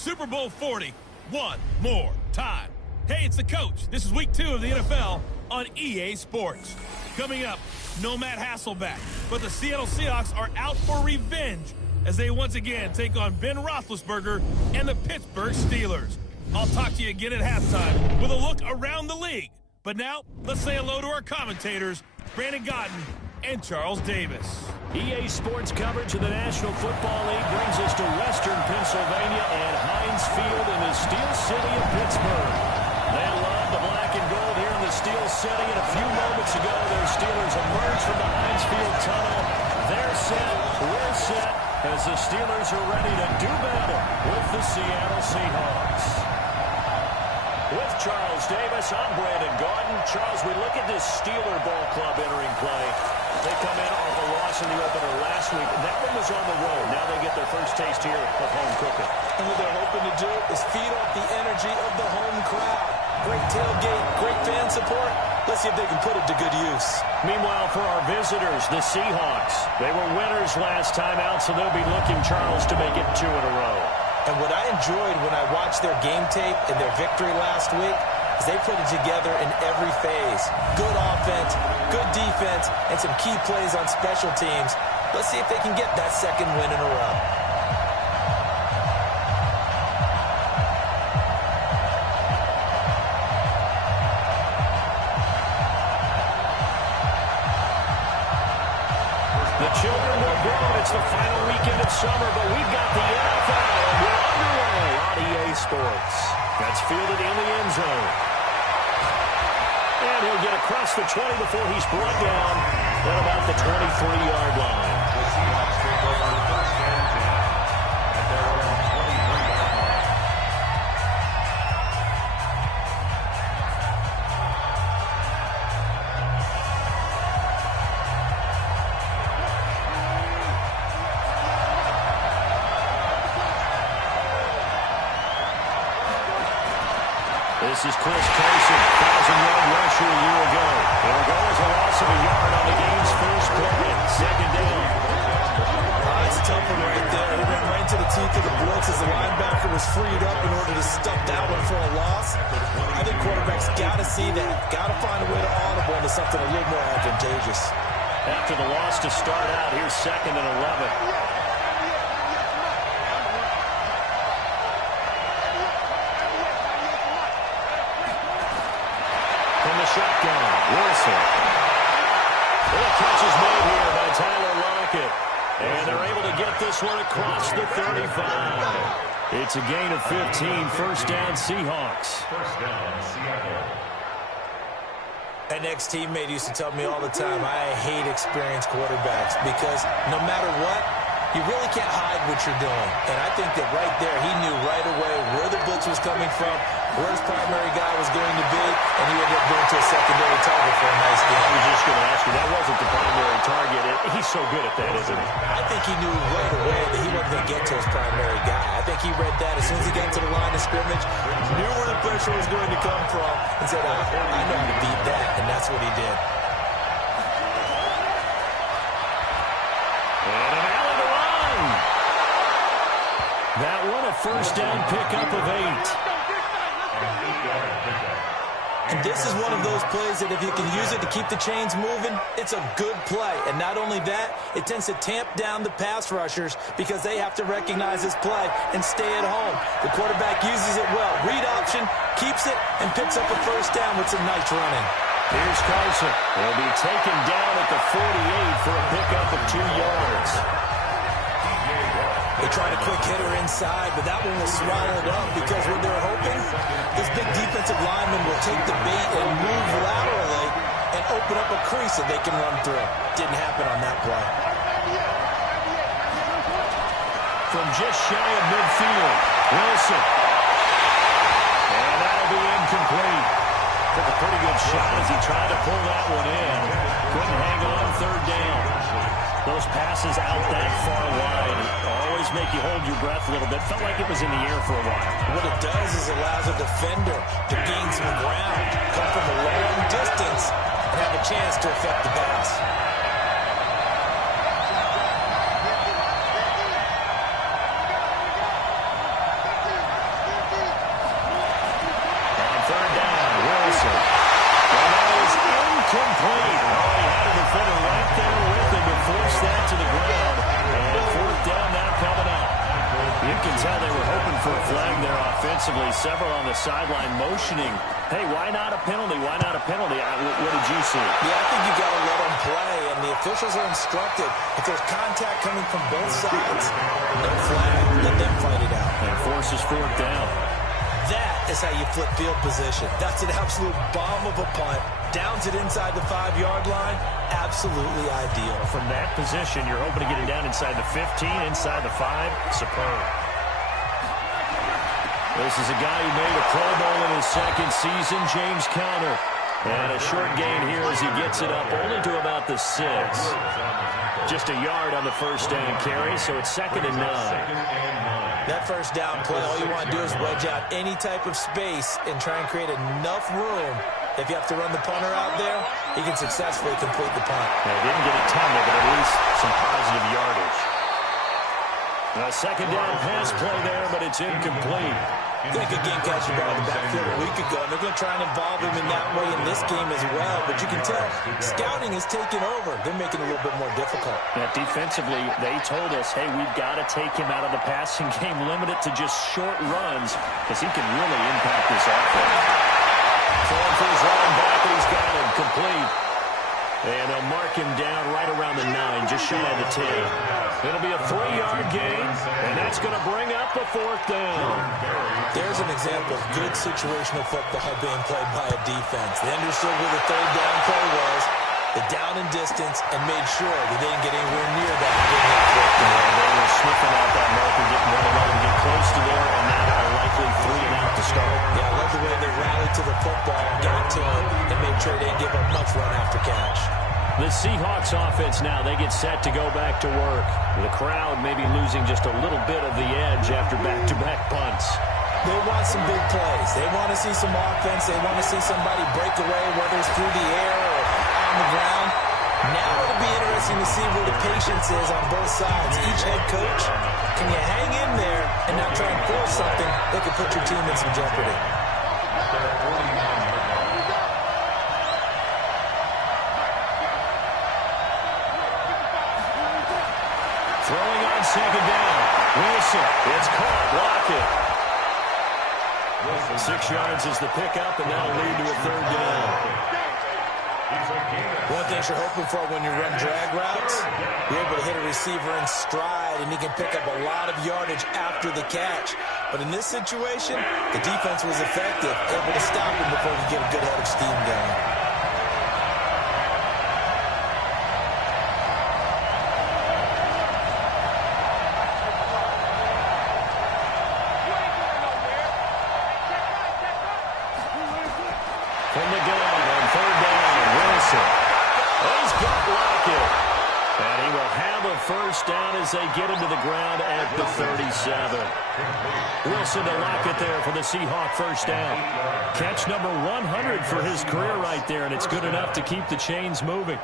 Super Bowl 40 one more time. Hey, it's the coach. This is week 2 of the NFL on EA Sports. Coming up, no Matt Hasselbeck, but the Seattle Seahawks are out for revenge as they once again take on Ben Roethlisberger and the Pittsburgh Steelers. I'll talk to you again at halftime with a look around the league. But now, let's say hello to our commentators, Brandon Gotten and Charles Davis. EA Sports coverage of the National Football League brings us to Western Pennsylvania and Heinz Field in the Steel City of Pittsburgh. They love the black and gold here in the Steel City, and a few moments ago, their Steelers emerged from the Heinz Field tunnel. They're set, we're set, as the Steelers are ready to do battle with the Seattle Seahawks. With Charles Davis, I'm Brandon Gaudin. Charles, we look at this Steeler ball club entering play. They come in off a loss in the opener last week. That one was on the road. Now they get their first taste here of home cooking. And what they're hoping to do is feed off the energy of the home crowd. Great tailgate, great fan support. Let's see if they can put it to good use. Meanwhile, for our visitors, the Seahawks, they were winners last time out, so they'll be looking, Charles, to make it 2 in a row. And what I enjoyed when I watched their game tape and their victory last week is they put it together in every phase. Good offense, good defense, and some key plays on special teams. Let's see if they can get that second win in a row. The children will grow. It's the final weekend of summer, but we've got the NFL, and we're underway on EA Sports. That's fielded in the end zone. And he'll get across the 20 before he's brought down at about the 23-yard line. The Seahawks take over on first and 10 at their own 23-yard line. This is Chris Carson, 1,000-yard rusher a year ago. It'll go as a loss of a yard on the game's first play. Second down. It's a tough one right there. He ran right into the teeth of the blitz as the linebacker was freed up in order to stuff that one for a loss. I think quarterbacks got to see that. Got to find a way to audible into something a little more advantageous. After the loss to start out, here's 2nd and 11. Shotgun, Wilson. And a catch is made here by Tyler Lockett. And they're able to get this one across the 35. It's a gain of 15. First down, Seahawks. First down, Seattle. An ex-teammate used to tell me all the time, I hate experienced quarterbacks because no matter what, you really can't hide what you're doing. And I think that right there, he knew right away where the blitz was coming from, where his primary guy was going to be, and he ended up going to a secondary target for a nice game. I was just going to ask you, that wasn't the primary target. He's so good at that, isn't he? I think he knew right away that he wasn't going to get to his primary guy. I think he read that as soon as he got to the line of scrimmage, knew where the pressure was going to come from, and said, I know how to beat that, and that's what he did. And an alley to run. That one a first down pickup of 8. And this is one of those plays that if you can use it to keep the chains moving, it's a good play. And not only that, it tends to tamp down the pass rushers because they have to recognize this play and stay at home. The quarterback uses it well. Read option, keeps it, and picks up a first down with some nice running. Here's Carson. He'll be taken down at the 48 for a pickup of 2 yards. They tried a quick hitter inside, but that one was swallowed up because what they're hoping, this big defensive lineman will take the bait and move laterally and open up a crease that they can run through. Didn't happen on that play. From just shy of midfield, Wilson. And that'll be incomplete. Took a pretty good shot as he tried to pull that one in. Couldn't hang on 3rd down. Those passes out that far wide always make you hold your breath a little bit. Felt like it was in the air for a while. What it does is allows a defender to gain some ground, come from a long distance, and have a chance to affect the pass. defensively, several on the sideline motioning, hey, why not a penalty? Why not a penalty? What did you see? Yeah, I think you got to let them play, and the officials are instructed. If there's contact coming from both sides, no flag. Let them fight it out. And forces fourth down. That is how you flip field position. That's an absolute bomb of a punt. Downs it inside the 5-yard line. Absolutely ideal. From that position, you're hoping to get it down inside the 15, inside the 5. Superb. This is a guy who made a Pro Bowl in his second season, James Conner. And a short gain here as he gets it up only to about the 6. Just a yard on the first down carry, so it's 2nd and 9. That first down play, all you want to do is wedge out any type of space and try and create enough room. If you have to run the punter out there, he can successfully complete the punt. They didn't get a ton of it, but at least some positive yardage. A second down pass play there, but it's incomplete. They could game catch the ball in the backfield a week ago, and they're going to try and involve him in that way in this game as well. But you can tell scouting is taking over. They're making it a little bit more difficult. Yeah, defensively, they told us, hey, we've got to take him out of the passing game, limit it to just short runs, because he can really impact this offense. Throwing for his running back, and he's got him complete. And they'll mark him down right around the 9, just shy of the 10. It'll be a 3-yard gain, and that's going to bring up a 4th down. There's an example of good situational football being played by a defense. They understood where the 3rd down play was, the down and distance, and made sure that they didn't get anywhere near that. They were sniffing out that marker, getting ready to get close to there, and now a likely 3 and out to start. Yeah, I love the way they rallied to the football, got to it, and made sure they didn't give up much run after catch. The Seahawks offense now, they get set to go back to work. The crowd maybe losing just a little bit of the edge after back-to-back punts. They want some big plays. They want to see some offense. They want to see somebody break away, whether it's through the air or on the ground. Now it'll be interesting to see where the patience is on both sides. Each head coach, can you hang in there and not try and force something that could put your team in some jeopardy? Throwing on second down. Wilson, it's caught. Lockett. 6 yards is the pickup, and that'll lead to a 3rd down. One thing you're hoping for when you run drag routes, you're able to hit a receiver in stride, and he can pick up a lot of yardage after the catch. But in this situation, the defense was effective, able to stop him before he could get a good head of steam going. From the gun on 3rd down, Wilson. He's got Lockett. And he will have a 1st down as they get him to the ground at the 37. Wilson to Lockett there for the Seahawk 1st down. Catch number 100 for his career right there, and it's good enough to keep the chains moving.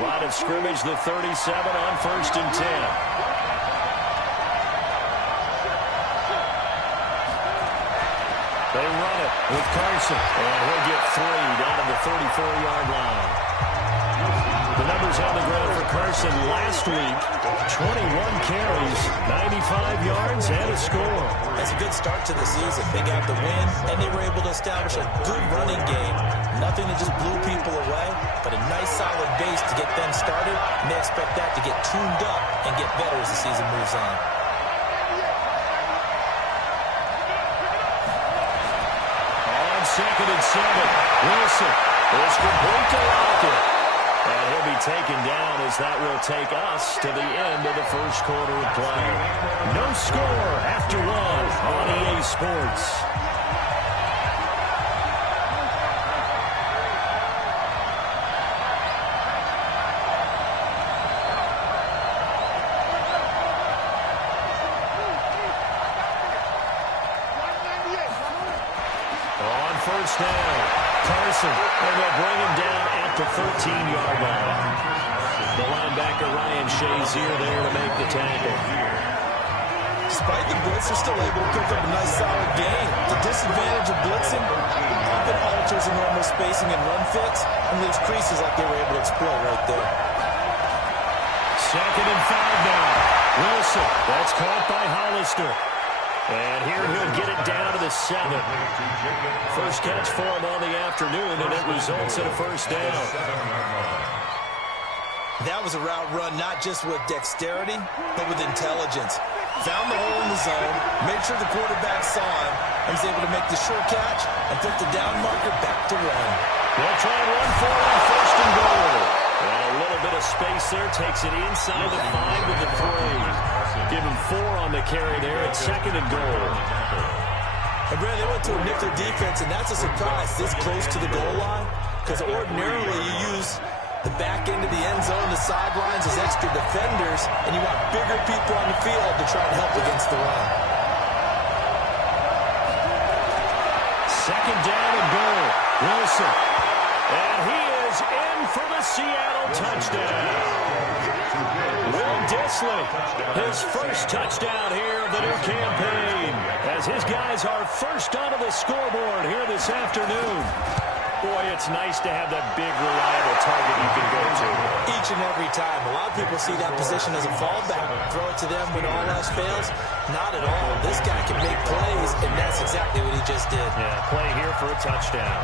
Line of scrimmage, the 37 on 1st and 10. They run it with Carson, and he'll get 3 down to the 34-yard line. The numbers on the ground for Carson last week, 21 carries, 95 yards, and a score. That's a good start to the season. They got the win, and they were able to establish a good running game. Nothing that just blew people away, but a nice solid base to get them started, and they expect that to get tuned up and get better as the season moves on. On 2nd and 7, Wilson is complete to Lockett. And he'll be taken down as that will take us to the end of the 1st quarter of play. No score after 1 on EA Sports. On 1st down, Carson, and they'll bring him down at the 13-yard line. The linebacker Ryan Shazier there to make the tackle. Despite the blitz, they're still able to pick up a nice solid gain. The disadvantage of blitzing often alters the normal spacing and run fits and leaves creases like they were able to exploit right there. Second and 5 now. Wilson, that's caught by Hollister. And here he'll get it down to the 7. First catch for him on the afternoon, and it results in a first down. That was a route run not just with dexterity, but with intelligence. Found the hole in the zone, made sure the quarterback saw him, and was able to make the short catch and put the down marker back to run. They'll try and run for it on first and goal. And a little bit of space there, takes it inside the 5 with the 3. Give him 4 on the carry there at second and goal. And Brad, they went to a nickel defense, and that's a surprise this close to the goal line, because ordinarily you use the back end of the end zone, the sidelines as extra defenders, and you want bigger people on the field to try and help against the run. Second down and goal. Wilson. And he is in for the Seattle touchdown. Will Dissly, his first touchdown here of the new campaign, as his guys are first onto the scoreboard here this afternoon. Boy, it's nice to have that big, reliable target you can go to. Each and every time. A lot of people see that position as a fallback. Throw it to them when all else fails. Not at all. This guy can make plays, and that's exactly what he just did. Yeah, play here for a touchdown.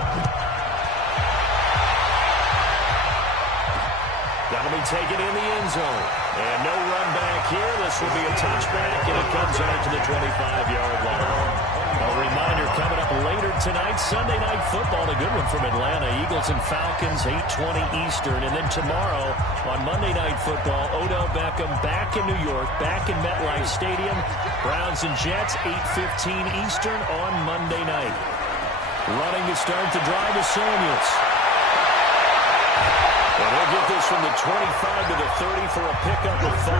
That'll be taken in the end zone. And no run back here. This will be a touchback, and it comes out to the 25-yard line. A reminder coming up later tonight, Sunday Night Football, a good one from Atlanta. Eagles and Falcons, 8:20 Eastern. And then tomorrow on Monday Night Football, Odell Beckham back in New York, back in MetLife Stadium. Browns and Jets, 8:15 Eastern on Monday night. Running to start the drive is Samuels. And he'll get this from the 25 to the 30 for a pickup of 5.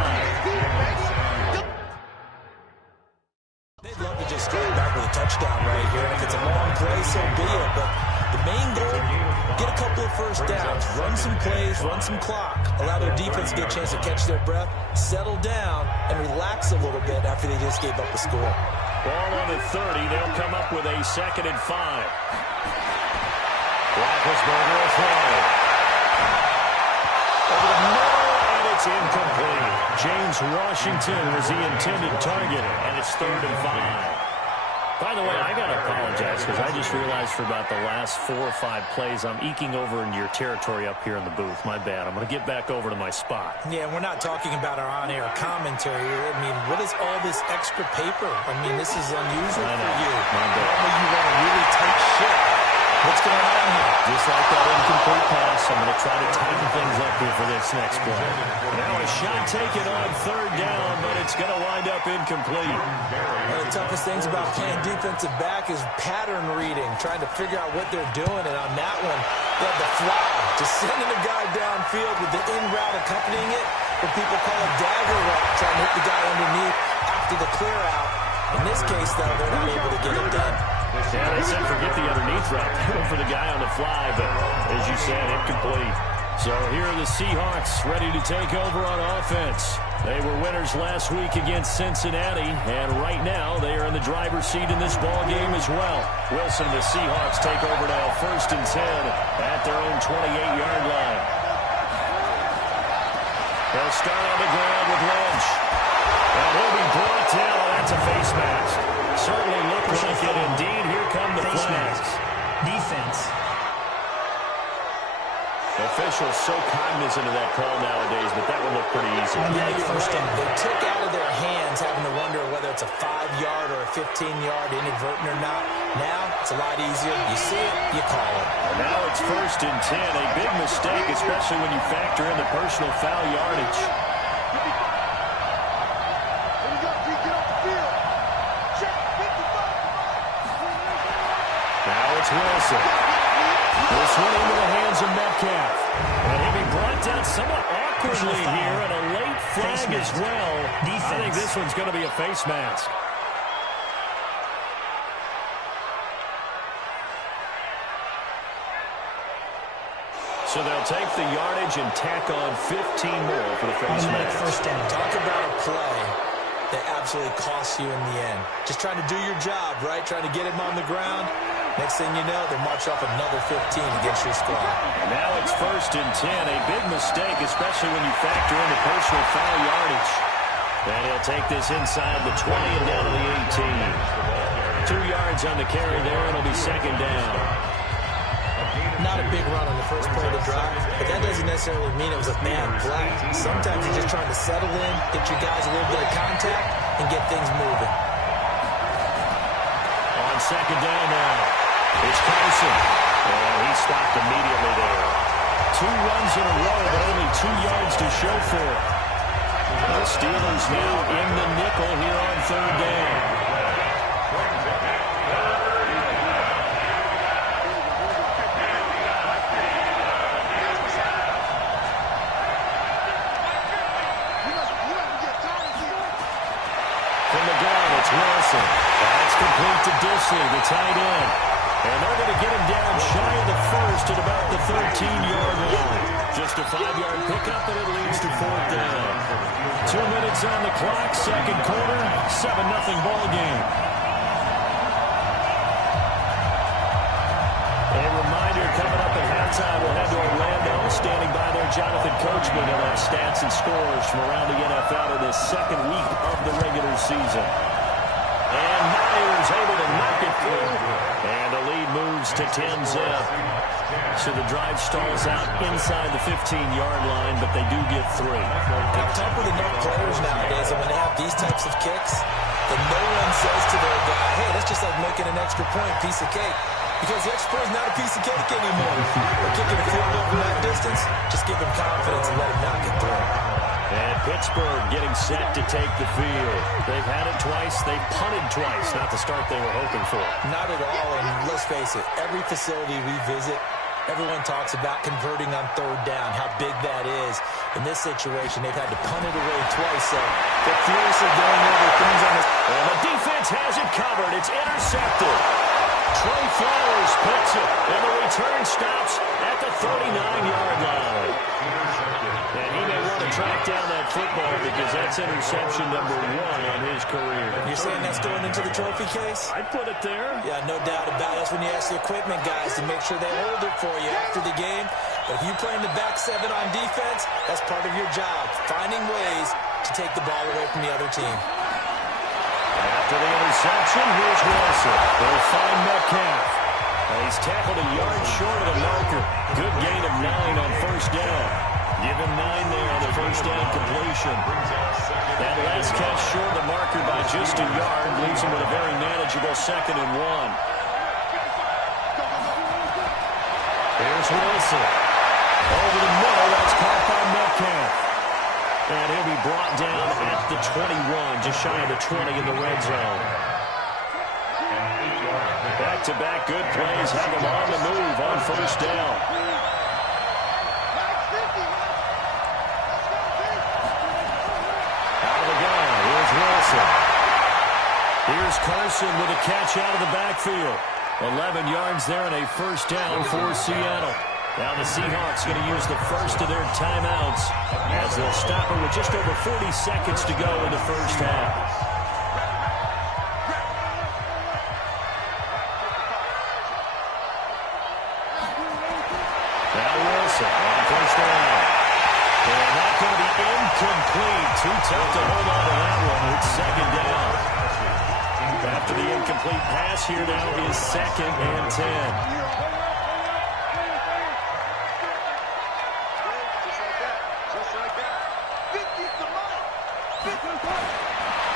They'd love to just straight back with a touchdown right here. And if it's a long play, so be it. But the main goal, get a couple of first downs, run some plays, run some clock, allow their defense to get a chance to catch their breath, settle down, and relax a little bit after they just gave up a score. Ball on the 30. They'll come up with a second and 5. Roethlisberger will throw. Over the middle, and it's incomplete. James Washington was the intended target, and it's 3rd and 5. By the way, I got to apologize because I just realized for about the last 4 or 5 plays, I'm eking over into your territory up here in the booth. My bad. I'm going to get back over to my spot. Yeah, we're not talking about our on-air commentary. I mean, what is all this extra paper? I mean, this is unusual for you. Normally you run a really tight ship. What's going on here? Just like that incomplete pass, I'm going to try to tighten things up here for this next play. Now a shot taken on 3rd down, but it's going to wind up incomplete. One of the toughest things about playing defensive back is pattern reading, trying to figure out what they're doing. And on that one, they had the fly, just sending a guy downfield with the in route accompanying it, what people call a dagger route, trying to hit the guy underneath after the clear out. In this case, though, they're not able to get it done. Yeah, they said forget the underneath route. They went for the guy on the fly, but as you said, incomplete. So here are the Seahawks ready to take over on offense. They were winners last week against Cincinnati, and right now they are in the driver's seat in this ball game as well. Wilson and the Seahawks take over now 1st and 10 at their own 28-yard line. They'll start on the ground with Lynch. And he'll be brought down. That's a face mask. Certainly looked like it. Indeed, here come the flags. Defense. Officials so cognizant of that call nowadays, but that one looked pretty easy. Yeah, you're right. They took out of their hands having to wonder whether it's a 5-yard or a 15-yard inadvertent or not. Now, it's a lot easier. You see it, you call it. Now it's 1st and 10. A big mistake, especially when you factor in the personal foul yardage. Wilson. This one into the hands of Metcalf. And he'll be brought down somewhat awkwardly here, and a late flag as well. Defense. I think this one's going to be a face mask. So they'll take the yardage and tack on 15 more for the face mask. First down. Talk about a play that absolutely costs you in the end. Just trying to do your job, right? Trying to get him on the ground. Next thing you know, they'll march off another 15 against your squad. Now it's 1st and 10. A big mistake, especially when you factor in the personal foul yardage. And he'll take this inside the 20 and down to the 18. 2 yards on the carry there. It'll be 2nd down. Not a big run on the first play of the drive, but that doesn't necessarily mean it was a bad play. Sometimes you're just trying to settle in, get your guys a little bit of contact, and get things moving. On 2nd down now, it's Carson. And he stopped immediately there. 2 runs in a row, but only 2 yards to show for it. The Steelers now in the nickel here on 3rd down. From the gun, it's Wilson. That's complete to Disley, the tight end. And they're going to get him down shy of the 1st at about the 13-yard line. Just a 5-yard pickup, and it leads to 4th down. 2 minutes on the clock, 2nd quarter, 7-0 ball game. A reminder coming up at halftime, we'll head to Orlando. Standing by there, Jonathan Coachman on our stats and scores from around the NFL in this 2nd week of the regular season. And Myers able to knock it through. And the lead moves to 10-zip. So the drive stalls out inside the 15-yard line, but they do get 3. They're tough with enough players nowadays, and when they have these types of kicks, then no one says to their guy, hey, that's just like making an extra point, piece of cake. Because the extra point is not a piece of cake anymore. We're kicking a field goal from that distance, just give him confidence and let him knock it through. And Pittsburgh getting set to take the field. They've had it twice. They've punted twice. Not the start they were hoping for. Not at all, and let's face it, every facility we visit, everyone talks about converting on 3rd down, how big that is. In this situation, they've had to punt it away twice, so they're furiously going over things on this. And the defense has it covered. It's intercepted. Trey Flowers picks it, and the return stops at the 39-yard line. And he may want to track down that football because that's interception number 1 on his career. You're saying that's going into the trophy case? I'd put it there. Yeah, no doubt about it. That's when you ask the equipment guys to make sure they hold it for you after the game. But if you play in the back 7 on defense, that's part of your job, finding ways to take the ball away from the other team. After the interception, here's Wilson. They'll find Metcalf. And he's tackled a yard short of the marker. Good gain of 9 on 1st down. Give him 9 there on the 1st down completion. That last catch short of the marker by just a yard leaves him with a very manageable 2nd and 1. Here's Wilson. Over the middle, that's caught by Metcalf. And he'll be brought down at the 21, just shy of the 20 in the red zone. Back-to-back good plays have him on the move on 1st down. Out of the gun, here's Wilson. Here's Carson with a catch out of the backfield. 11 yards there and a 1st down for Seattle. Now the Seahawks going to use the first of their timeouts as they'll stop it with just over 40 seconds to go in the 1st half. Now Wilson on 1st down. And that's going to be incomplete. Too tough to hold on to that one. It's 2nd down. After the incomplete pass, here now is 2nd and 10.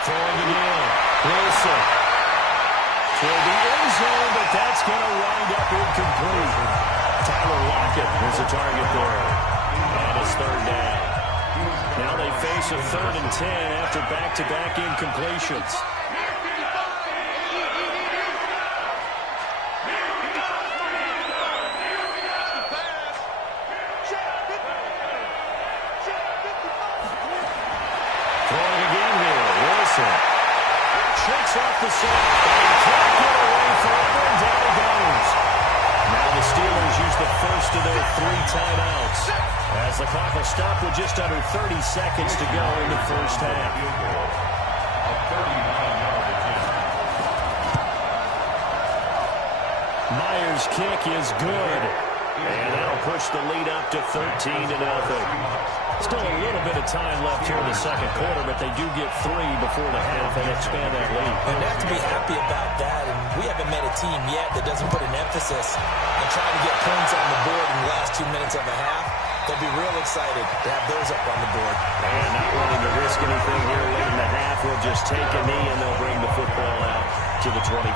Throwing again. Wilson. Toward the end zone, but that's going to wind up incomplete. Tyler Lockett is the target there. And it's 3rd down. Now they face a 3rd and 10 after back-to-back incompletions. Throwing again here. Wilson. Shakes off the set. And he can't get away forever, and down he goes. Now the Steelers use the first of their 3 timeouts as the clock will stop with just under 30 seconds to go in the 1st half. Myers' kick is good. And that'll push the lead up to 13-0. Still a little bit of time left here in the second quarter, but they do get 3 before the half and expand that lead. And they have to be happy about that. And we haven't met a team yet that doesn't put an emphasis on trying to get points on the board in the last 2 minutes of a half. They'll be real excited to have those up on the board. And not wanting to risk anything here late in the half, will just take a knee and they'll bring the football out to the 25.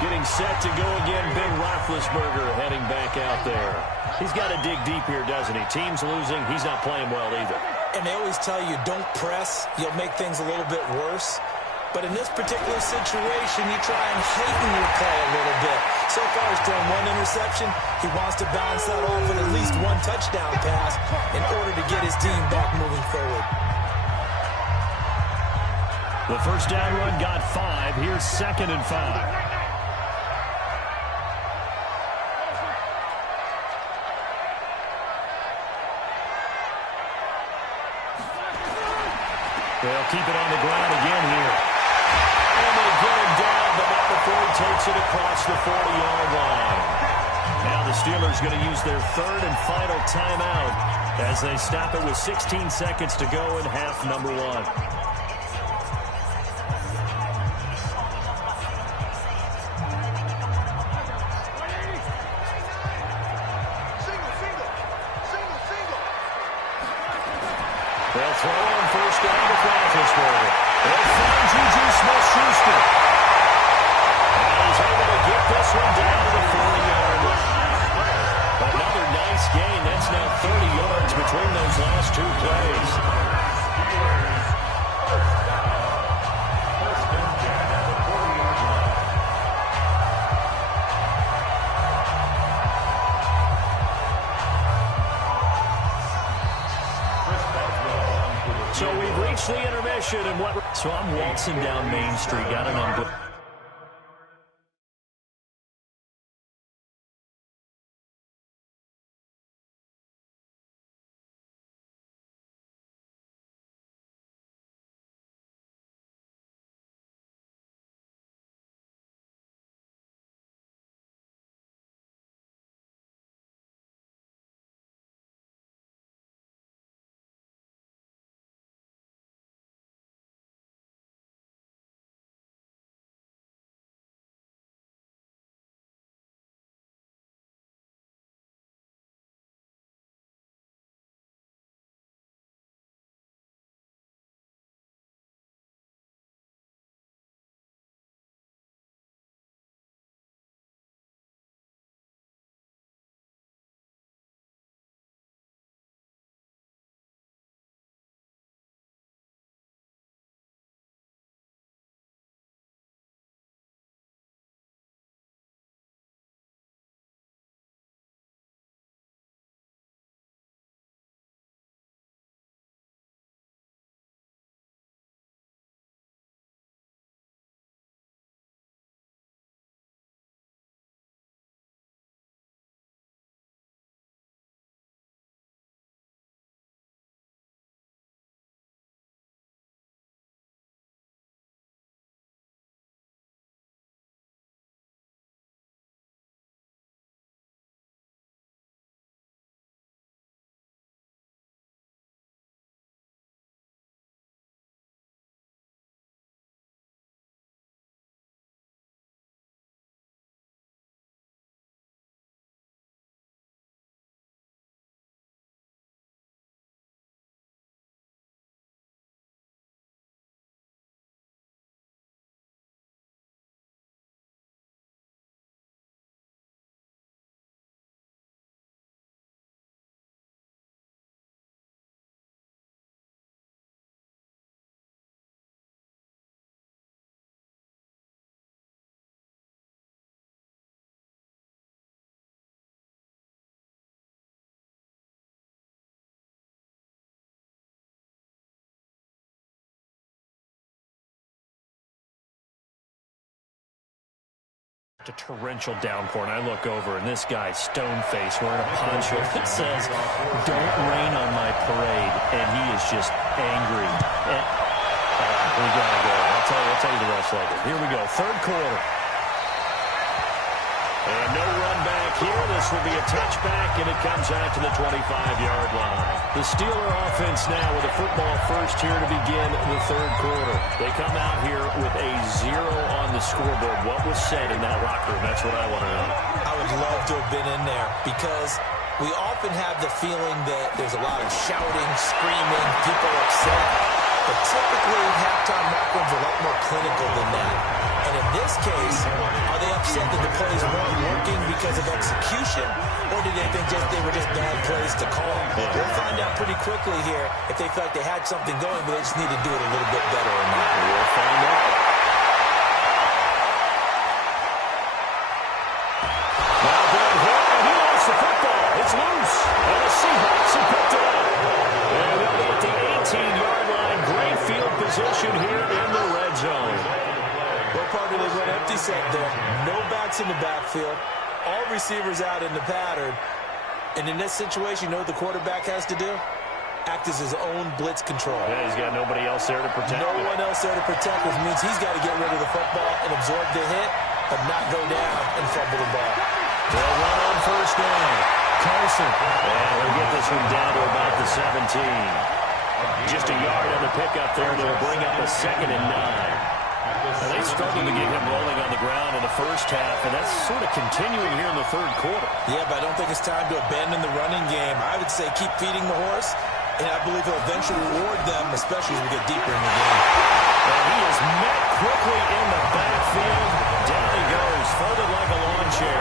Getting set to go again, Ben Roethlisberger heading back out there. He's got to dig deep here, doesn't he? Team's losing. He's not playing well either. And they always tell you, don't press. You'll make things a little bit worse. But in this particular situation, you try and heighten your play a little bit. So far, he's thrown 1 interception. He wants to balance that off with at least 1 touchdown pass in order to get his team back moving forward. The first down run got 5. Here's 2nd and 5. They'll keep it on the ground again here. And they get him down, but not before he takes it across the 40-yard line. Now the Steelers going to use their 3rd and final timeout as they stop it with 16 seconds to go in half number 1. They'll throw on first down to Roethlisberger. They'll find Juju Smith-Schuster. And he's able to get this one down to the 40-yard line. Another nice gain. That's now 30 yards between those last 2 plays. So we've reached the intermission, and so I'm waltzing down Main Street, got an umbrella. A torrential downpour, and I look over, and this guy's stone-faced wearing a poncho that says, "Don't rain on my parade," and he is just angry. And, we got to go. I'll tell you the rest later. Here we go, third quarter. And no run back here. This will be a touchback, and it comes out to the 25-yard line. The Steeler offense now with a football first here to begin the third quarter. They come out here with a 0 on the scoreboard. What was said in that locker room? That's what I want to know. I would love to have been in there because we often have the feeling that there's a lot of shouting, screaming, people upset. But typically, halftime locker rooms are a lot more clinical than that. And in this case, are they upset that the plays weren't working because of execution, or did they think they were just bad plays to call? We'll find out pretty quickly here if they felt like they had something going, but they just need to do it a little bit better or not. We'll find out. Now down here, and he lost the football. It's loose. And the Seahawks have picked it up. And they'll be at the 18-yard line. Great field position here in the red zone. Well, partner, they went empty set there. No backs in the backfield. All receivers out in the pattern. And in this situation, you know what the quarterback has to do? Act as his own blitz control. Yeah, he's got nobody else there to protect. No one else there to protect, which means he's got to get rid of the football and absorb the hit, but not go down and fumble the ball. They'll run on first down. Carson. And we'll get this one down to about the 17. Just a yard on the pickup there. They'll bring up a 2nd and 9. Now, they struggled to get him rolling on the ground in the first half, and that's sort of continuing here in the third quarter. Yeah, but I don't think it's time to abandon the running game. I would say keep feeding the horse, and I believe he'll eventually reward them, especially as we get deeper in the game. And he is met quickly in the backfield. Down he goes, folded like a lawn chair.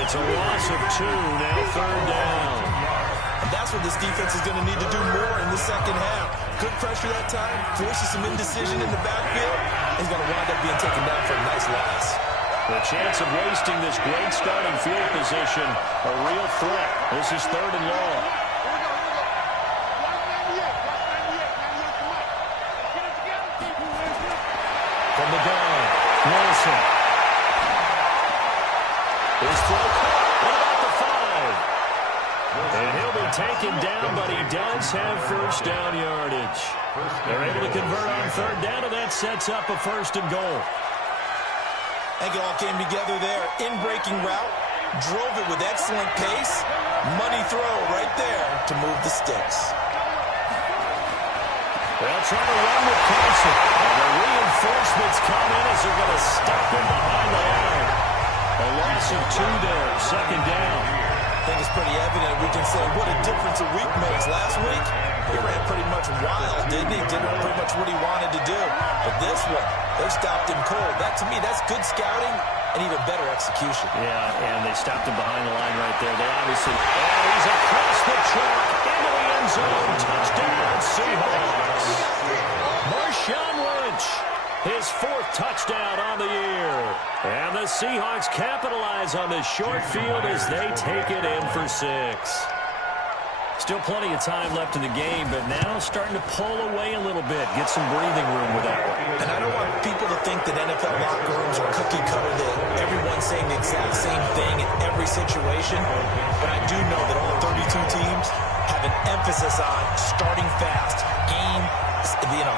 It's a loss of 2, now 3rd down. And that's what this defense is going to need to do more in the second half. Good pressure that time, forces some indecision in the backfield. He's going to wind up being taken down for a nice loss. The chance of wasting this great starting field position, a real threat. This is 3rd and long. From the gun, Wilson. His throw caught. What about the 5? And he'll be taken down, but he does have first down yardage. They're able to convert on 3rd down, and that sets up a 1st and goal. I think it all came together there. In-breaking route, drove it with excellent pace. Money throw right there to move the sticks. They'll try to run with Carson. And the reinforcements come in as they're going to stop him behind the line. A loss of 2 there, 2nd down. I think it's pretty evident. We can say what a difference a week makes. Last week, he ran pretty much wild, didn't he? Did pretty much what he wanted to do. But this one, they stopped him cold. That, to me, that's good scouting and even better execution. Yeah, and they stopped him behind the line right there. They obviously... And he's across the track into the end zone. Touchdown, Seahawks. Marshawn Lynch, his 4th touchdown on the year. And the Seahawks capitalize on this short field as they take it in for 6. Still plenty of time left in the game, but now starting to pull away a little bit, get some breathing room with that one. And I don't want people to think that NFL locker rooms are cookie cutter, that everyone's saying the exact same thing in every situation. But I do know that all 32 teams have an emphasis on starting fast, game,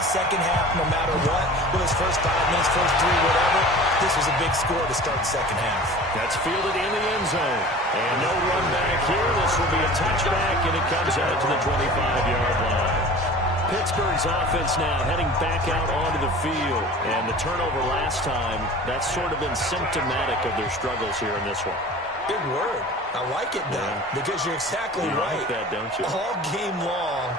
second half, no matter what. Whether it's first 5 minutes, first 3, whatever. This was a big score to start the second half. That's fielded in the end zone. And no run back here. This will be a touchback, and it comes out to the 25-yard line. Pittsburgh's offense now heading back out onto the field. And the turnover last time, that's sort of been symptomatic of their struggles here in this one. Big word. I like it, though, because you're exactly right. You like that, don't you? All game long,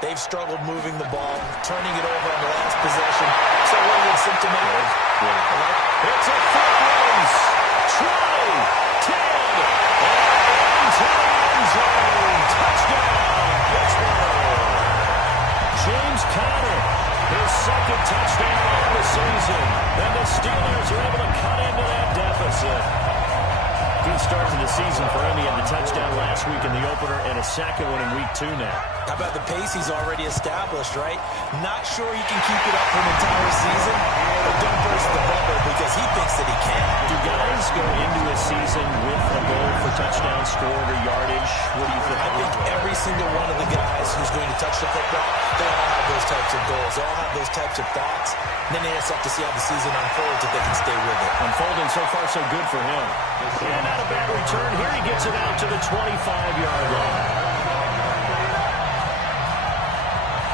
they've struggled moving the ball, turning it over on the last possession. So what is it, symptomatic? Yeah. It's a foot race. Try. 10. And into the end zone. Touchdown, Pittsburgh. James Conner, his 2nd touchdown of the season. And the Steelers are able to cut into that deficit. Good start to the season for him. He had the touchdown last week in the opener and a 2nd one in week 2 now. How about the pace he's already established, right? Not sure he can keep it up for an entire season, but don't burst the bubble because he thinks that he can. Do guys go into a season with a goal for touchdown scored or yardage? What do you think? I think every single one of the guys who's going to touch the football, they all have those types of goals. They all have those types of thoughts. And then they just have to see how the season unfolds if they can stay with it. Unfolding so far so good for him. And not a bad return. Here he gets it out to the 25-yard line.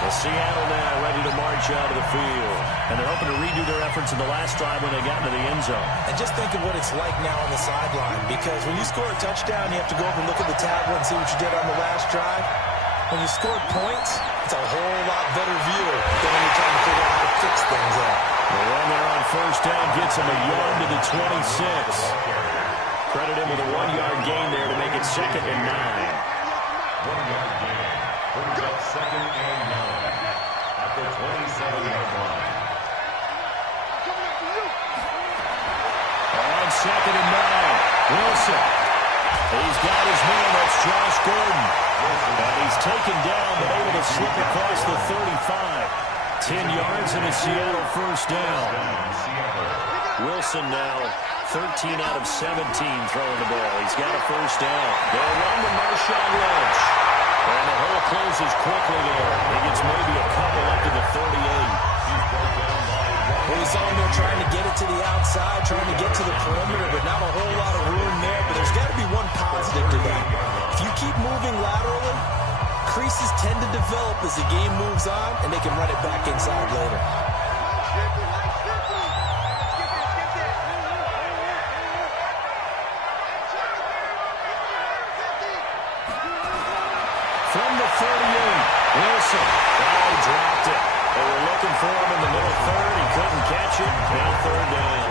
Seattle now ready to march out of the field. And they're hoping to redo their efforts in the last drive when they got into the end zone. And just think of what it's like now on the sideline, because when you score a touchdown, you have to go over and look at the tablet and see what you did on the last drive. When you score points, it's a whole lot better view than when you're trying to figure out how to fix things up. The run there on first down gets him a yard to the 26. Credit him with a 1-yard gain there to make it 2nd and 9. 1-yard gain. Brings up 2nd and 9 at the 27-yard line. On 2nd and 9, Wilson. He's got his man. That's Josh Gordon. And he's taken down, but able to slip across the 35. 10 yards and a Seattle first down. Wilson now 13 out of 17 throwing the ball. He's got a first down. They'll run to Marshawn Lynch. And the hole closes quickly there. He gets maybe a couple up to the 38. Well, he's on there trying to get it to the outside, trying to get to the perimeter, but not a whole lot of room there. But there's got to be one positive to that. If you keep moving laterally, creases tend to develop as the game moves on, and they can run it back inside later. From the 38, Wilson. Oh, dropped it. They were looking for him in the middle third. He couldn't catch it. Now 3rd down.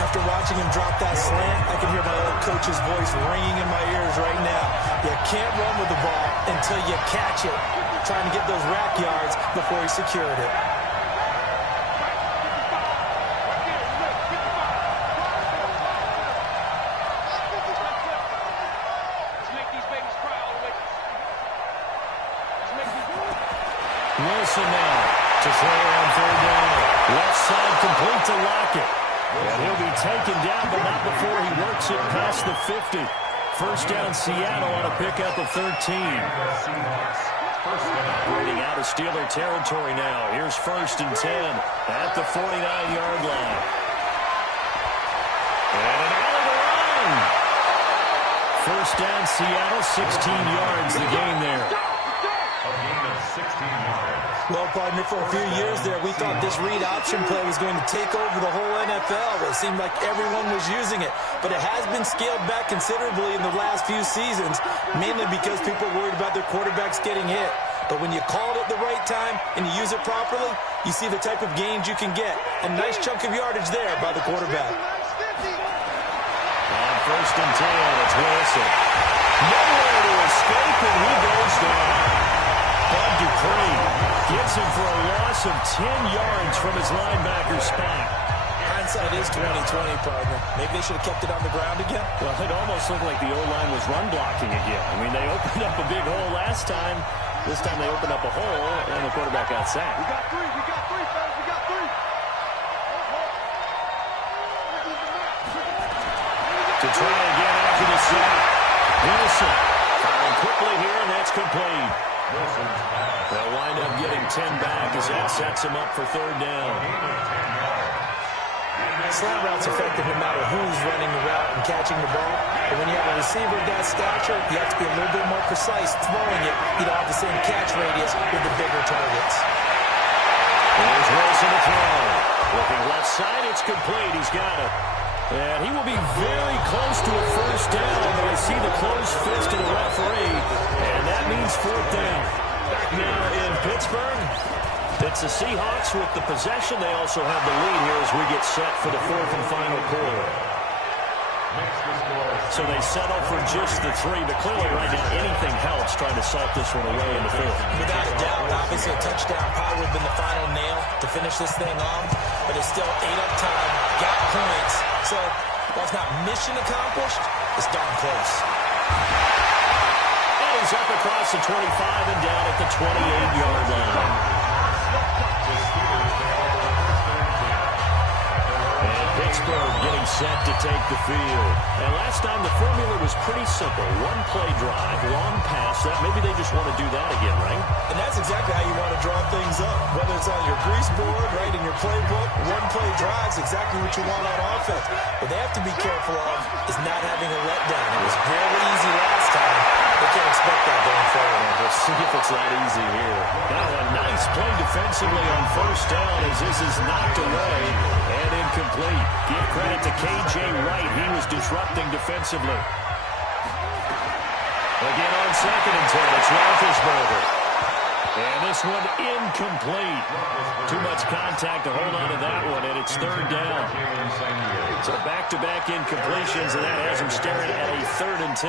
After watching him drop that slant, I can hear my old coach's voice ringing in my ears right now. You can't run with the ball until you catch it. Trying to get those rack yards before he secured it. Wilson now to throw on 3rd down. Left side complete to Lockett. And he'll be taken down, but not before he works it past the 50. First down Seattle on a pickup of 13. Operating out of Steeler territory now. Here's 1st and 10 at the 49-yard line. And an alley to run. First down Seattle, 16 yards the gain there. A gain of 16 yards. Well, partner, for a few years there, we thought this read option play was going to take over the whole NFL. It seemed like everyone was using it. But it has been scaled back considerably in the last few seasons, mainly because people are worried about their quarterbacks getting hit. But when you call it at the right time and you use it properly, you see the type of gains you can get. A nice chunk of yardage there by the quarterback. On 1st and 10, it's Wilson. Nowhere to escape, and he goes down. Bud Dupree gets him for a loss of 10 yards from his linebacker spot. Hindsight is 20/20, partner. Maybe they should have kept it on the ground again. Well, it almost looked like the O-line was run blocking again. I mean, they opened up a big hole last time. This time they opened up a hole, and the quarterback got sacked. We got three, fellas, we got three. To try again after the sack. Wilson firing quickly here, and that's complete. They'll wind up getting 10 back as that sets him up for 3rd down. Slant route's effective no matter who's running the route and catching the ball. But when you have a receiver of that stature, you have to be a little bit more precise throwing it. You don't have the same catch radius with the bigger targets. There's Wilson to throw. Looking left side, it's complete. He's got it. And he will be very close to a first down, but I see the closed fist of the referee, and that means 4th down. Back now in Pittsburgh, it's the Seahawks with the possession. They also have the lead here as we get set for the 4th and final quarter. So they settle for just the 3, but clearly right now anything helps trying to salt this one away in the 4th. Without a doubt, obviously a touchdown probably would have been the final nail to finish this thing off, but it's still 8 up time, got points. So while it's not mission accomplished, it's darn close. And he's up across the 25 and down at the 28-yard line. And Pittsburgh getting set to take the field. And last time the formula was pretty simple. One play drive, long pass. Maybe they just want to do that again, right? And that's exactly how you want to draw things up. Whether it's on your grease board, right, in your playbook, one play drive is exactly what you want on offense. What they have to be careful of is not having a letdown. It was really easy last time. They can't expect that going forward. We'll see if it's that easy here. Now a nice play defensively on first down as this is knocked away and incomplete. Give credit to K.J. Wright. He was disrupting defensively. Again on 2nd and 10. It's Roethlisberger. And this one incomplete. Too much contact to hold on to that one, and it's 3rd down. So back-to-back incompletions, and that has him staring at a 3rd and 10.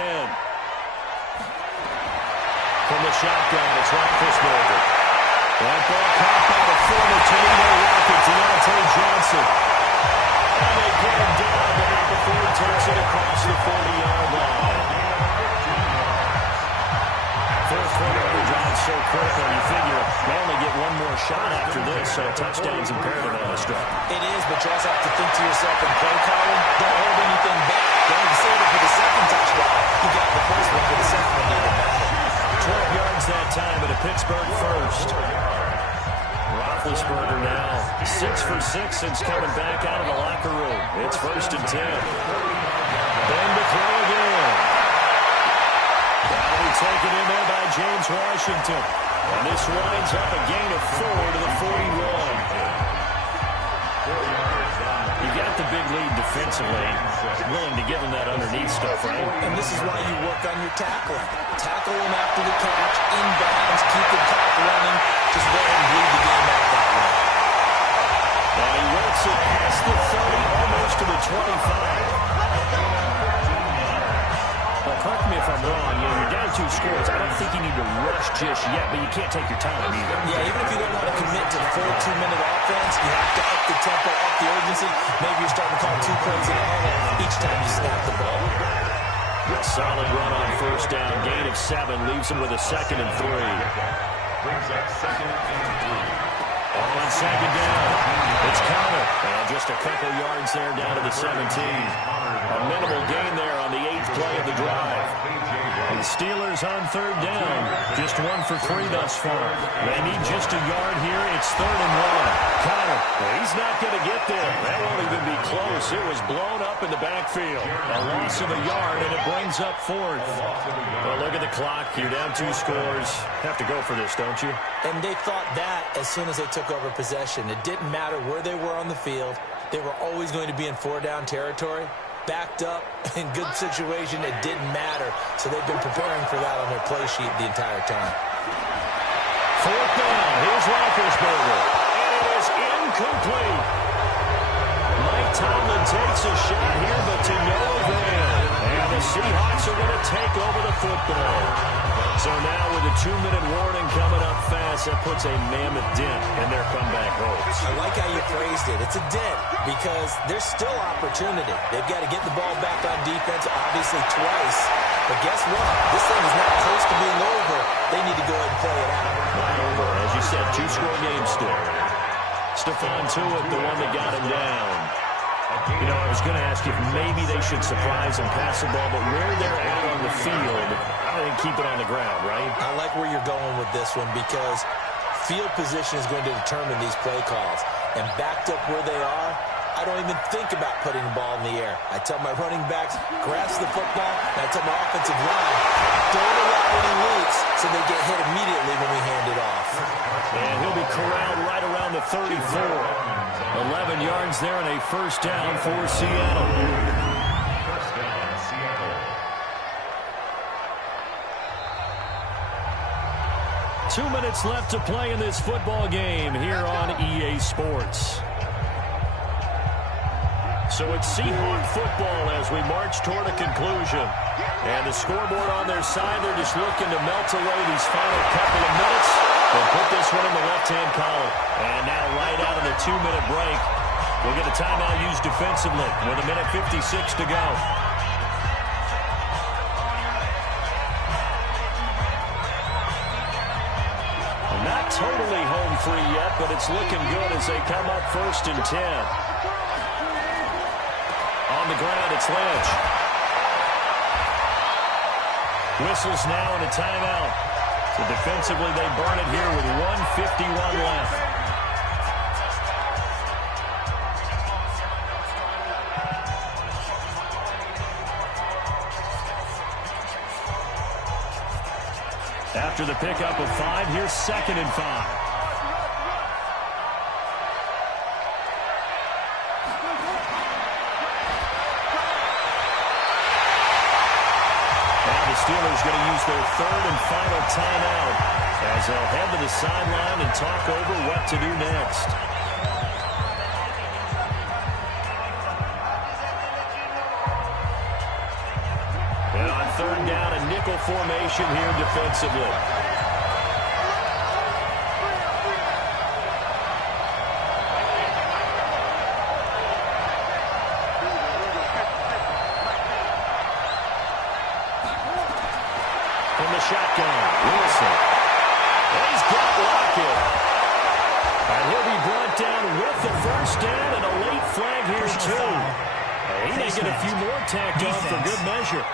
From the shotgun, it's Roethlisberger. That ball caught by the former Toledo Rocket, Deontay Johnson. And they get him down, but not before he takes it across the 40-yard line. 4th quarter every drive so critical. You figure they only get one more shot after this, so a touchdown's imperative on this drive. It is, but you also have to think to yourself in play calling, don't hold anything back. Don't even save it for the second touchdown. You got the first one for the second one, even better. 12 yards that time at a Pittsburgh first. Roethlisberger now 6 for 6 since coming back out of the locker room. It's 1st and 10. Then to throw again. That'll be taken in there by James Washington. And this winds up a gain of 4 to the 41. You got the big lead defensively. Willing to give him that underneath stuff, right? And this is why you work on your tackling. Tackle him after the catch, inbounds, keep the clock running. Just let him bleed the game out that way. And he works it past the 30, almost to the 25. Well, correct me if I'm wrong. You're down 2 scores. I don't think you need to rush just yet, but you can't take your time either. Yeah, even if you don't want to commit to the full 2-minute offense, you have to up the tempo, up the urgency. Maybe you're starting to call 2 plays in a row each time you snap the ball. Solid run on first down. Gain of 7 leaves him with a 2nd and 3. Brings up 2nd and 3. On 2nd down, it's Connor. And just a couple yards there down to the 17. A minimal gain there on the 8th play of the drive. The Steelers on 3rd down. Just 1 for 3 thus far. They need just a yard here. It's 3rd and 1. Connor, he's not going to get there. That won't even be close. It was blown up in the backfield. A loss of a yard, and it brings up 4th. Well, look at the clock. You're down 2 scores. Have to go for this, don't you? And they thought that as soon as they took over possession. It didn't matter where they were on the field. They were always going to be in 4-down territory. Backed up, in good situation, it didn't matter. So they've been preparing for that on their play sheet the entire time. 4th down, here's Roethlisberger. And it is incomplete. Mike Tomlin takes a shot here, but to no avail. And the Seahawks are going to take over the football. So now with a 2-minute warning coming up fast, that puts a mammoth dent in their comeback hopes. I like how you phrased it. It's a dent because there's still opportunity. They've got to get the ball back on defense, obviously twice. But guess what? This thing is not close to being over. They need to go ahead and play it out. Not over. As you said, 2-score game still. Stephon Tuitt, the one that got him down. You know, I was going to ask you if maybe they should surprise and pass the ball, but where they're at on the field, I think keep it on the ground, right? I like where you're going with this one because field position is going to determine these play calls. And backed up where they are, I don't even think about putting the ball in the air. I tell my running backs, grasp the football, and I tell my offensive line, don't allow any leaks so they get hit immediately when we hand it off. And he'll be corralled right around the 34. 11 yards there and a 1st down for Seattle. 1st down, Seattle. 2 minutes left to play in this football game here on EA Sports. So it's Seahawk football as we march toward a conclusion. And the scoreboard on their side, they're just looking to melt away these final couple of minutes and put this one in the left-hand column. And now right out of the 2-minute break, we'll get a timeout used defensively with 1:56 to go. Not totally home free yet, but it's looking good as they come up 1st and 10. the ground. It's Lynch. Whistles now and a timeout. So defensively, they burn it here with 1:51 left. After the pickup of 5, here's 2nd and 5. Now the Steelers going to use their 3rd and final timeout as they'll head to the sideline and talk over what to do next. And on 3rd down, a nickel formation here defensively. From the shotgun, Wilson. And he's got Lockett. And he'll be brought down with the 1st down and a late flag here too. And he may get a few more tacked on for good measure.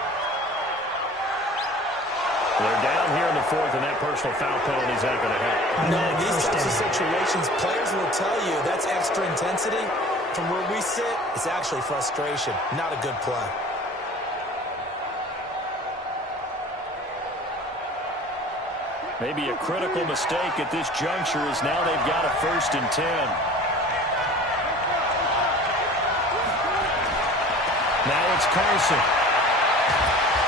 They're down here in the 4th, and that personal foul penalty is not going to help. No, these types of situations, players will tell you that's extra intensity. From where we sit, it's actually frustration, not a good play. Maybe a critical mistake at this juncture is now they've got a 1st and 10. Now it's Carson.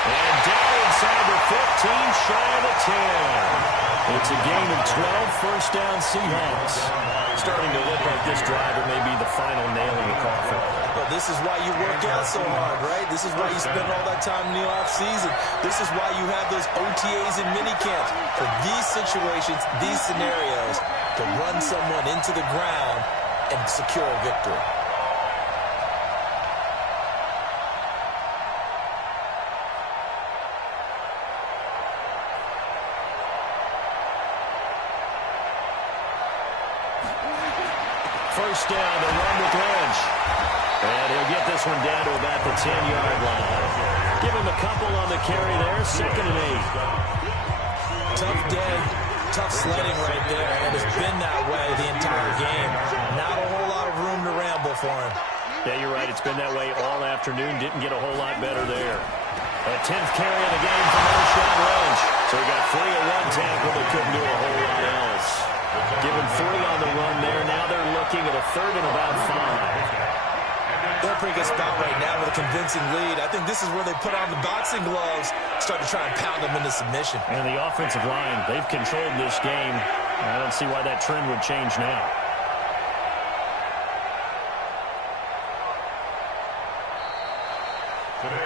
And down inside the 15, shy of the 10. It's a gain of 12, 1st down Seahawks. Starting to look like this driver may be the final nail in the coffin. Well, this is why you work out so hard, right? This is why you spend all that time in the offseason. This is why you have those OTAs and minicamps. For these situations, these scenarios, to run someone into the ground and secure a victory. First down, the run with Lynch. And he'll get this one down to about the 10-yard line. Give him a couple on the carry there, 2nd and 8. Tough day, tough sledding right there, and it's been that way the entire game. Not a whole lot of room to ramble for him. Yeah, you're right. It's been that way all afternoon. Didn't get a whole lot better there. A 10th carry of the game for Marshawn Lynch. So he got 3 of 1 tackle, but couldn't do a whole lot else. Give him 3 on the run there. Now they're looking at a 3rd and about 5. They're in a pretty good spot right now with a convincing lead. I think this is where they put on the boxing gloves, start to try and pound them into submission. And the offensive line, they've controlled this game. I don't see why that trend would change now.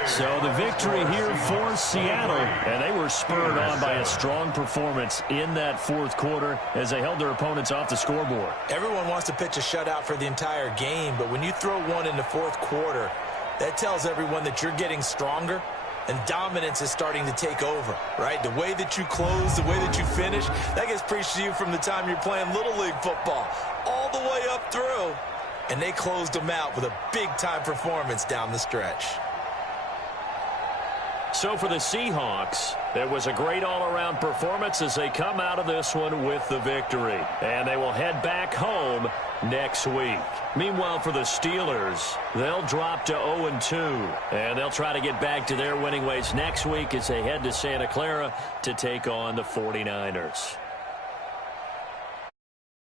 So the victory here for Seattle, and they were spurred on by a strong performance in that 4th quarter as they held their opponents off the scoreboard. Everyone wants to pitch a shutout for the entire game, but when you throw one in the 4th quarter, that tells everyone that you're getting stronger and dominance is starting to take over, right? The way that you close, the way that you finish, that gets preached to you from the time you're playing Little League football all the way up through, and they closed them out with a big-time performance down the stretch. So for the Seahawks, it was a great all-around performance as they come out of this one with the victory. And they will head back home next week. Meanwhile, for the Steelers, they'll drop to 0-2. And they'll try to get back to their winning ways next week as they head to Santa Clara to take on the 49ers.